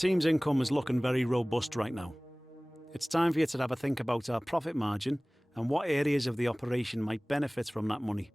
team's income is looking very robust right now. It's time for you to have a think about our profit margin and what areas of the operation might benefit from that money.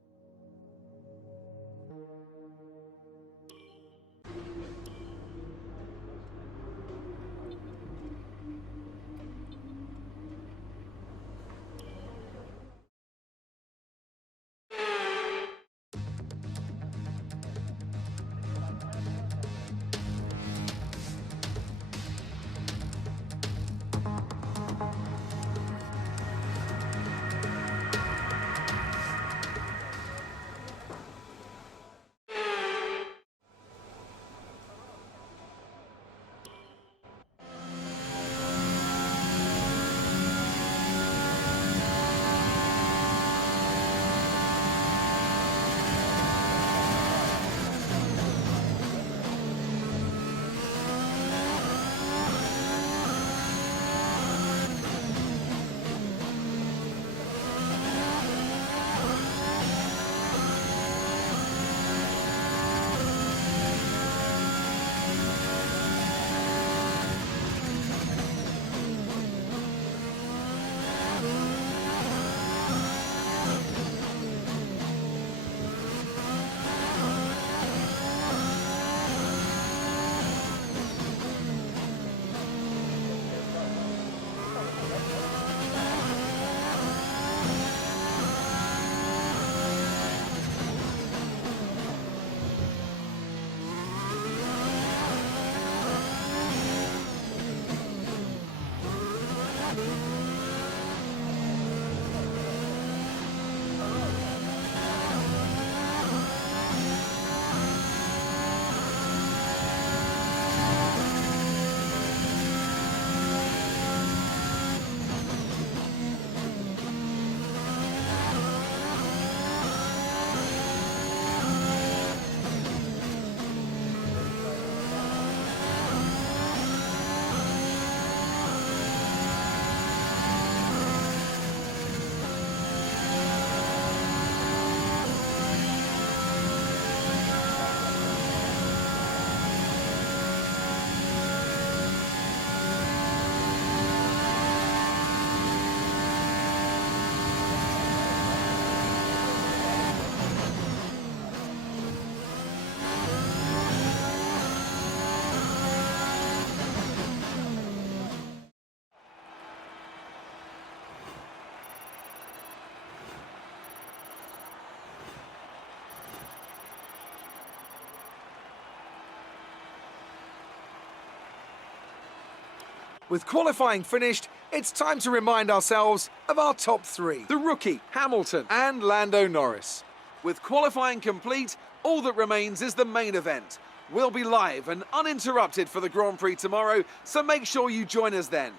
With qualifying finished, it's time to remind ourselves of our top three. The rookie, Hamilton, and Lando Norris. With qualifying complete, all that remains is the main event. We'll be live and uninterrupted for the Grand Prix tomorrow, so make sure you join us then.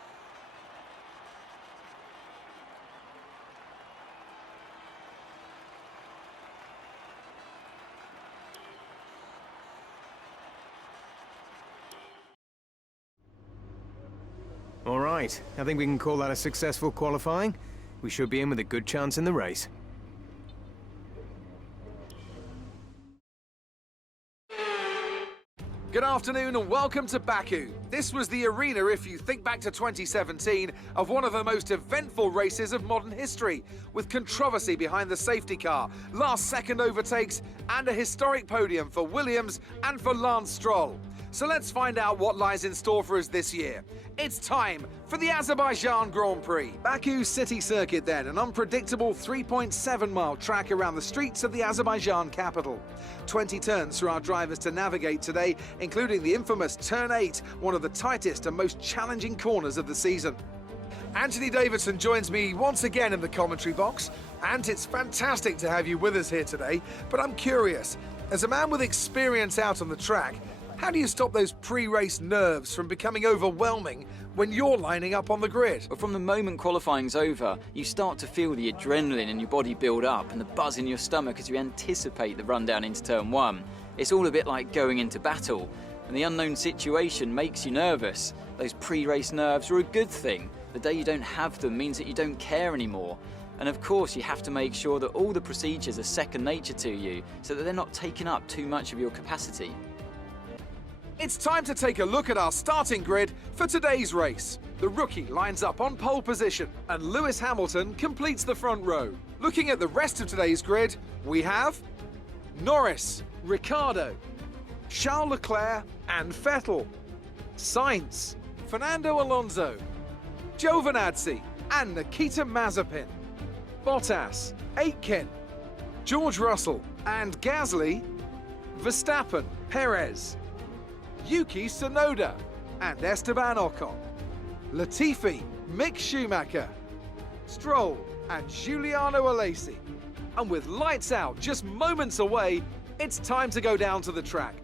All right, I think we can call that a successful qualifying. We should be in with a good chance in the race. Good afternoon and welcome to Baku. This was the arena, if you think back to 2017, of one of the most eventful races of modern history, with controversy behind the safety car, last-second overtakes, and a historic podium for Williams and for Lance Stroll. So let's find out what lies in store for us this year. It's time for the Azerbaijan Grand Prix. Baku City Circuit then, an unpredictable 3.7-mile track around the streets of the Azerbaijan capital. 20 turns for our drivers to navigate today, including the infamous Turn 8, one of the tightest and most challenging corners of the season. Anthony Davidson joins me once again in the commentary box. And it's fantastic to have you with us here today, but I'm curious, as a man with experience out on the track, how do you stop those pre-race nerves from becoming overwhelming when you're lining up on the grid? But from the moment qualifying's over, you start to feel the adrenaline in your body build up and the buzz in your stomach as you anticipate the run down into turn 1. It's all a bit like going into battle, and the unknown situation makes you nervous. Those pre-race nerves are a good thing. The day you don't have them means that you don't care anymore. And of course, you have to make sure that all the procedures are second nature to you, so that they're not taking up too much of your capacity. It's time to take a look at our starting grid for today's race. The rookie lines up on pole position, and Lewis Hamilton completes the front row. Looking at the rest of today's grid, we have Norris, Ricciardo, Charles Leclerc and Vettel, Sainz, Fernando Alonso, Giovinazzi and Nikita Mazepin, Bottas, Aitken, George Russell and Gasly, Verstappen, Perez, Yuki Tsunoda and Esteban Ocon, Latifi, Mick Schumacher, Stroll and Giuliano Alesi. And with lights out just moments away, it's time to go down to the track.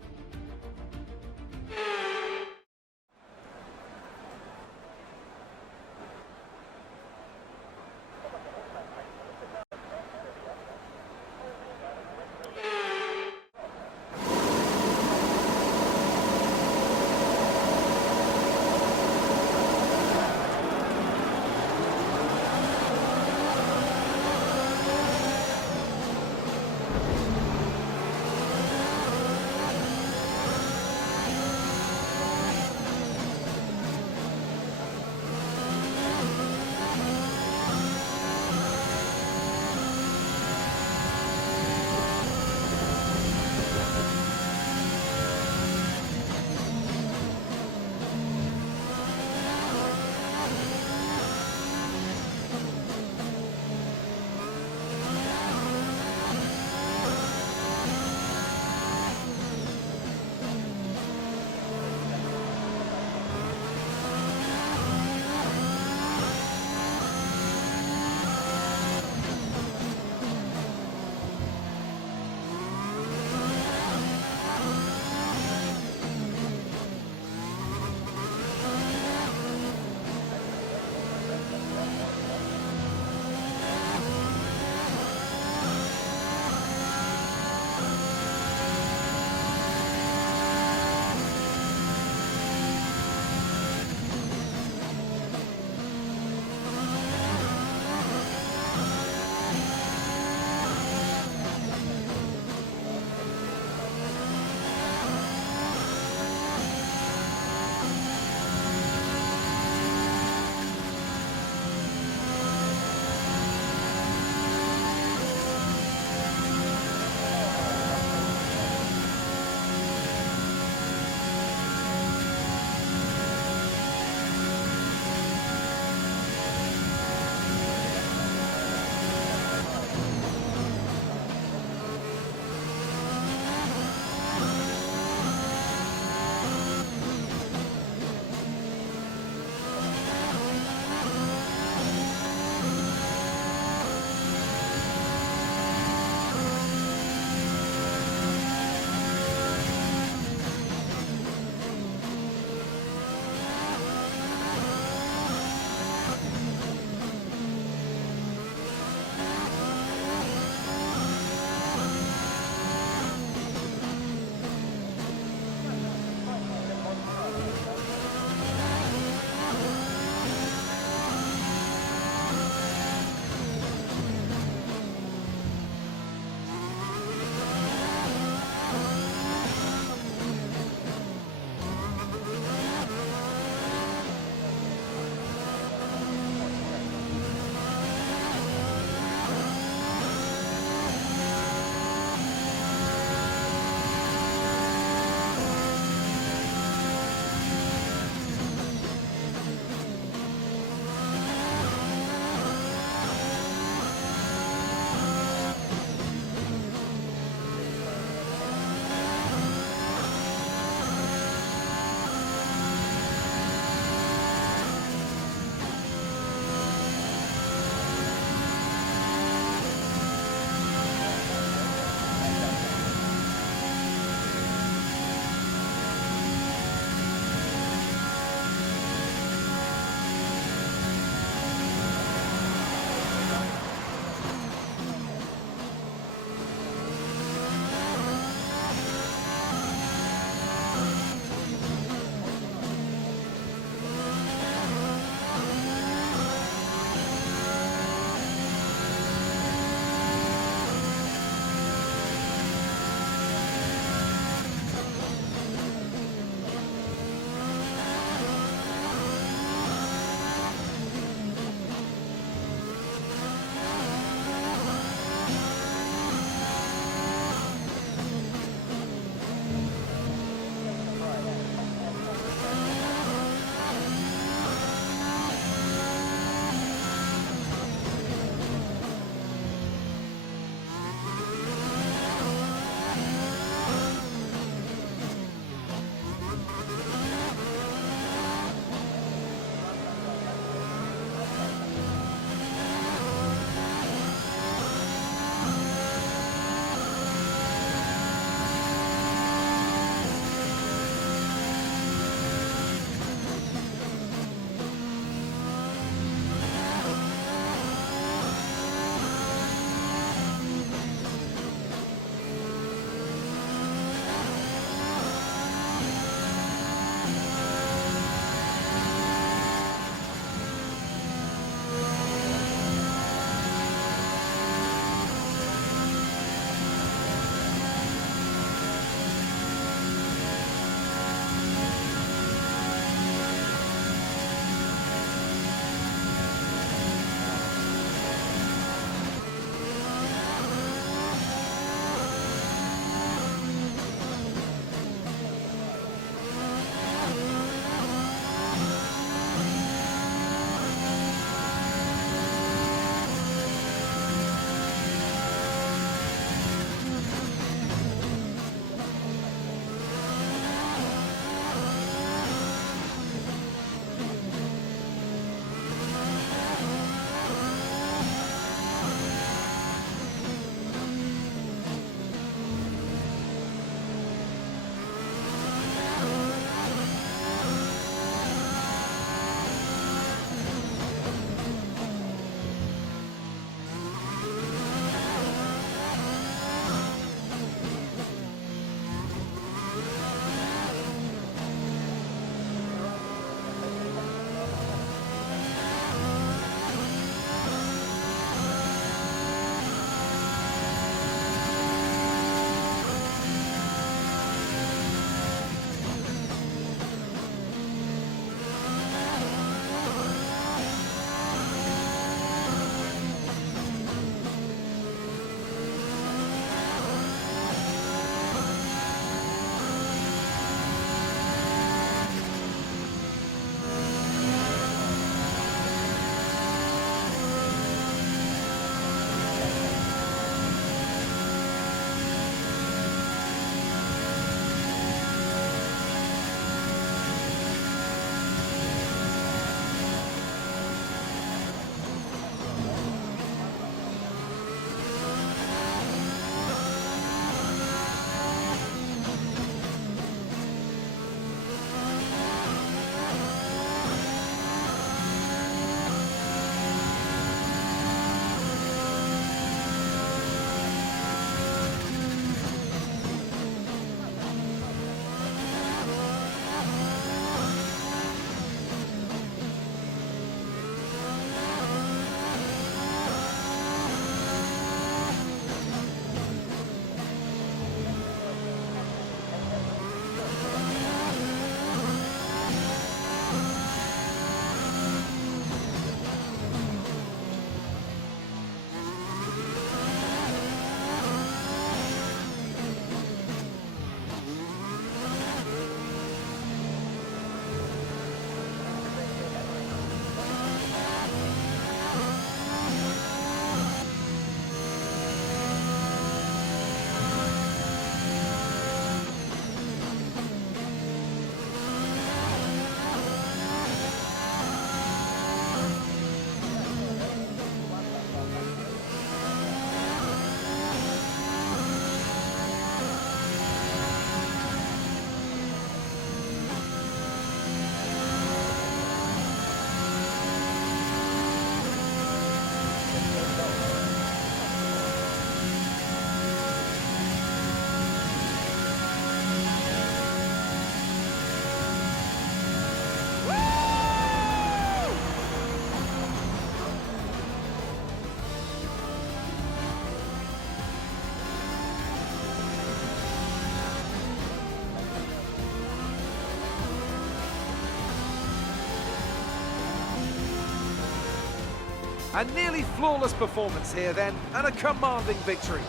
A nearly flawless performance here then, and a commanding victory.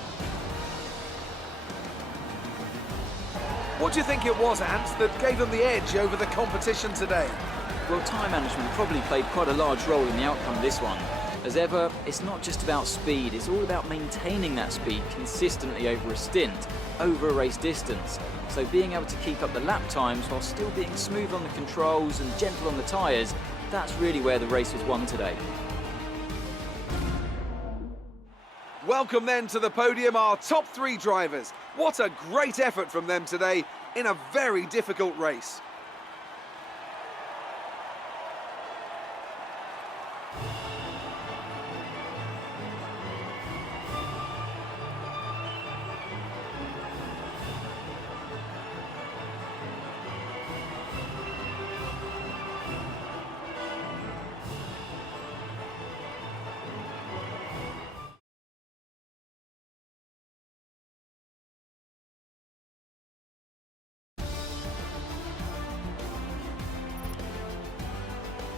What do you think it was, Ant, that gave them the edge over the competition today? Well, time management probably played quite a large role in the outcome of this one. As ever, it's not just about speed, it's all about maintaining that speed consistently over a stint, over a race distance. So being able to keep up the lap times while still being smooth on the controls and gentle on the tyres, that's really where the race was won today. Welcome then to the podium, our top 3 drivers. What a great effort from them today in a very difficult race.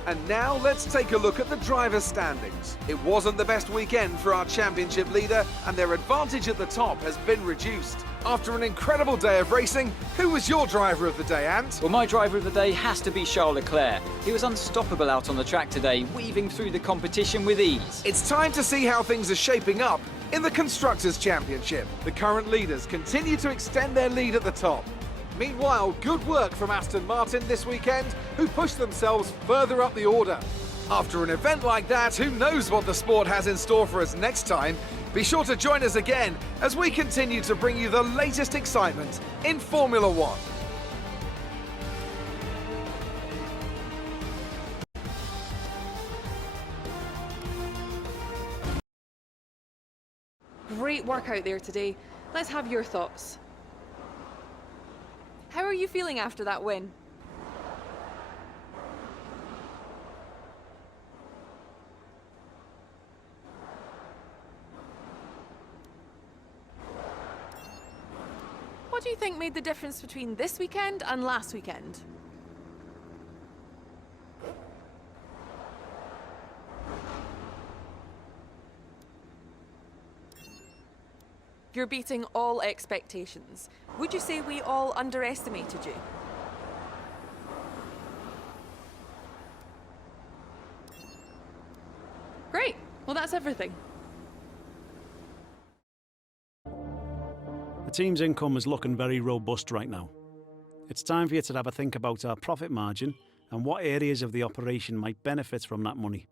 And now let's take a look at the drivers' standings. It wasn't the best weekend for our championship leader, and their advantage at the top has been reduced. After an incredible day of racing, who was your driver of the day, Ant? Well, my driver of the day has to be Charles Leclerc. He was unstoppable out on the track today, weaving through the competition with ease. It's time to see how things are shaping up in the Constructors' Championship. The current leaders continue to extend their lead at the top. Meanwhile, good work from Aston Martin this weekend, who pushed themselves further up the order. After an event like that, who knows what the sport has in store for us next time? Be sure to join us again as we continue to bring you the latest excitement in Formula One. Great work out there today. Let's have your thoughts. How are you feeling after that win? What do you think made the difference between this weekend and last weekend? You're beating all expectations. Would you say we all underestimated you? Great. Well, that's everything. The team's income is looking very robust right now. It's time for you to have a think about our profit margin and what areas of the operation might benefit from that money.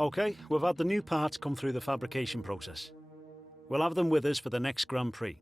OK, we've had the new parts come through the fabrication process. We'll have them with us for the next Grand Prix.